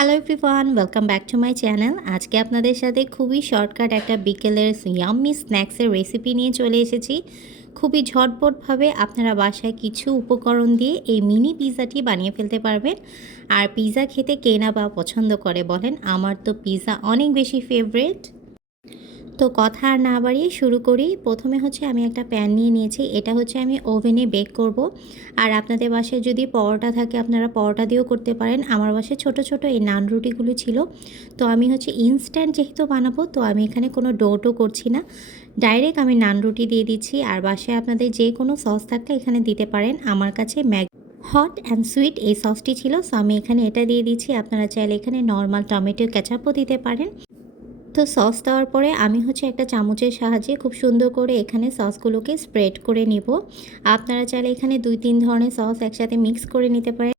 Hello everyone welcome back to my channel আজকে আপনাদের সাথে খুবই শর্টকাট একটা বিকেলের ইয়াম্মি স্ন্যাক্সের রেসিপি নিয়ে চলে এসেছি। খুবই ঝটপটভাবে আপনারা বাসায় কিছু উপকরণ দিয়ে এই মিনি পিৎজাটি বানিয়ে ফেলতে পারবেন। আর পিৎজা খেতে কে না বা পছন্দ করে বলেন, আমার তো পিৎজা অনেক বেশি ফেভারেট তো কথা আর না বাড়িয়ে শুরু করি। প্রথমে হচ্ছে আমি একটা প্যান নিয়ে নিয়েছি। এটা হচ্ছে আমি ওভেনে বেক করব। আর আপনাদের বাসায় যদি পরোটা থাকে, আপনারা পরোটা দিয়েও করতে পারেন। আমার বাসায় ছোট ছোট এই নান রুটিগুলো ছিল। তো আমি হচ্ছে ইনস্ট্যান্ট যেহেতু বানাবো, তো আমি এখানে কোনো ডোটো করছি না। ডাইরেক্ট আমি নান রুটি দিয়ে দিচ্ছি। আর বাসায় আপনাদের যে কোনো সস থাকলে এখানে দিতে পারেন। আমার কাছে ম্যাগ হট অ্যান্ড সুইট এই সসটি ছিল। সো আমি এখানে এটা দিয়ে দিচ্ছি। আপনারা চাইলে এখানে নর্মাল টমেটো ক্যাচাপও দিতে পারেন। তো সস দেওয়ার পরে আমি হচ্ছে একটা চামচের সাহায্যে খুব সুন্দর করে এখানে সসগুলোকে স্প্রেড করে নিব। আপনারা চাইলে এখানে দুই তিন ধরনের সস একসাথে মিক্স করে নিতে পারেন।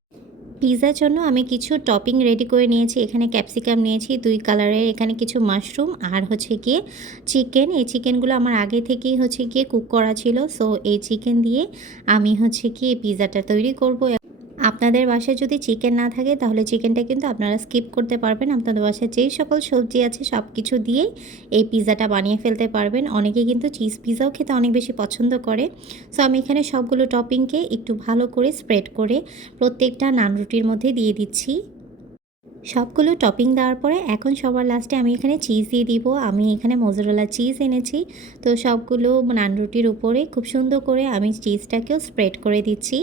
পিৎজার জন্য আমি কিছু টপিং রেডি করে নিয়েছি। এখানে ক্যাপসিকাম নিয়েছি, দুই কালারের এখানে কিছু মাশরুম আর হচ্ছে গিয়ে চিকেন। এই চিকেনগুলো আমার আগে থেকেই হচ্ছে গিয়ে কুক করা ছিল। সো এই চিকেন দিয়ে আমি হচ্ছে গিয়ে পিৎজাটা তৈরি করব। আপনাদের বাসায় যদি চিকেন না থাকে, তাহলে চিকেনটা কিন্তু আপনারা স্কিপ করতে পারবেন। আপনাদের বাসায় যেই সকল সবজি আছে সব কিছু দিয়েই এই পিৎজাটা বানিয়ে ফেলতে পারবেন। অনেকে কিন্তু চিজ পিৎজাও খেতে অনেক বেশি পছন্দ করে। সো আমি এখানে সবগুলো টপিংকে একটু ভালো করে স্প্রেড করে প্রত্যেকটা নান রুটির মধ্যে দিয়ে দিচ্ছি। সবগুলো টপিং দেওয়ার পরে এখন সবার লাস্টে আমি এখানে চিজ দিয়ে দিব। আমি এখানে মোজরেলা চিজ এনেছি। তো সবগুলো নান রুটির উপরে খুব সুন্দর করে আমি চিজটাকেও স্প্রেড করে দিচ্ছি।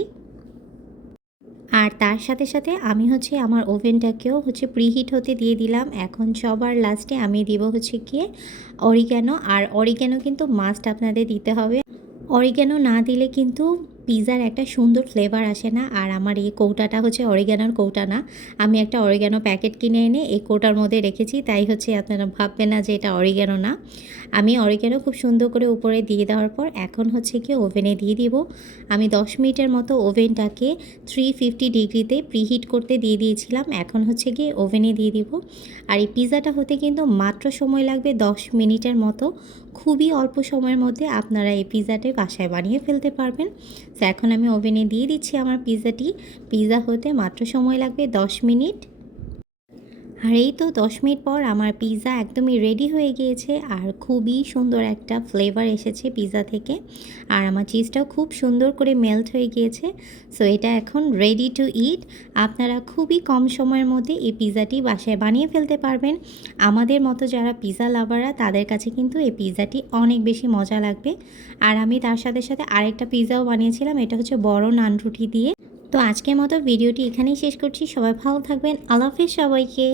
আর তার সাথে সাথে আমি হচ্ছে আমার ওভেনটাকেও হচ্ছে প্রিহিট হতে দিয়ে দিলাম। এখন সবার লাস্টে আমি দিব হচ্ছে গিয়ে অরিগ্যানো আর অরিগ্যানো কিন্তু মাস্ট আপনাদের দিতে হবে। অরিগ্যানো না দিলে কিন্তু পিৎজার একটা সুন্দর ফ্লেভার আসে না। আর আমার এই কৌটাটা হচ্ছে অরিগ্যানোর কৌটা না। আমি একটা অরিগ্যানো প্যাকেট কিনে এনে এই কৌটার মধ্যে রেখেছি। তাই হচ্ছে আপনারা ভাববেন না যে এটা অরিগ্যানো না। আমি অরিগ্যানো খুব সুন্দর করে উপরে দিয়ে দেওয়ার পর এখন হচ্ছে কি ওভেনে দিয়ে দিব। আমি দশ মিনিটের মতো ওভেনটাকে থ্রি ফিফটি ডিগ্রিতে প্রিহিট করতে দিয়ে দিয়েছিলাম। এখন হচ্ছে গিয়ে ওভেনে দিয়ে দিব। আর এই পিৎজাটা হতে কিন্তু মাত্র সময় লাগবে দশ মিনিটের মতো। খুবই অল্প সময়ের মধ্যে আপনারা এই পিৎজাটি বাসায় বানিয়ে ফেলতে পারবেন। তো এখন আমি ওভেনে দিয়ে দিচ্ছি আমার পিৎজাটি পিৎজা হতে মাত্র সময় লাগবে দশ মিনিট। আর এই তো দশ মিনিট পর আমার পিৎজা একদমই রেডি হয়ে গিয়েছে আর খুবই সুন্দর একটা ফ্লেভার এসেছে পিৎজা থেকে। আর আমার চিজটাও খুব সুন্দর করে মেল্ট হয়ে গিয়েছে। সো এটা এখন রেডি টু ইট আপনারা খুবই কম সময়ের মধ্যে এই পিৎজাটি বাসায় বানিয়ে ফেলতে পারবেন। আমাদের মতো যারা পিৎজা লাভাররা, তাদের কাছে কিন্তু এই পিৎজাটি অনেক বেশি মজা লাগবে। আর আমি তার সাথে সাথে আরেকটা পিৎজাও বানিয়েছিলাম, এটা হচ্ছে বড় নান রুটি দিয়ে। তো আজকের মতো ভিডিওটি এখানেই শেষ করছি। সবাই ভালো থাকবেন। আল্লাহ হাফিজ সবাইকে।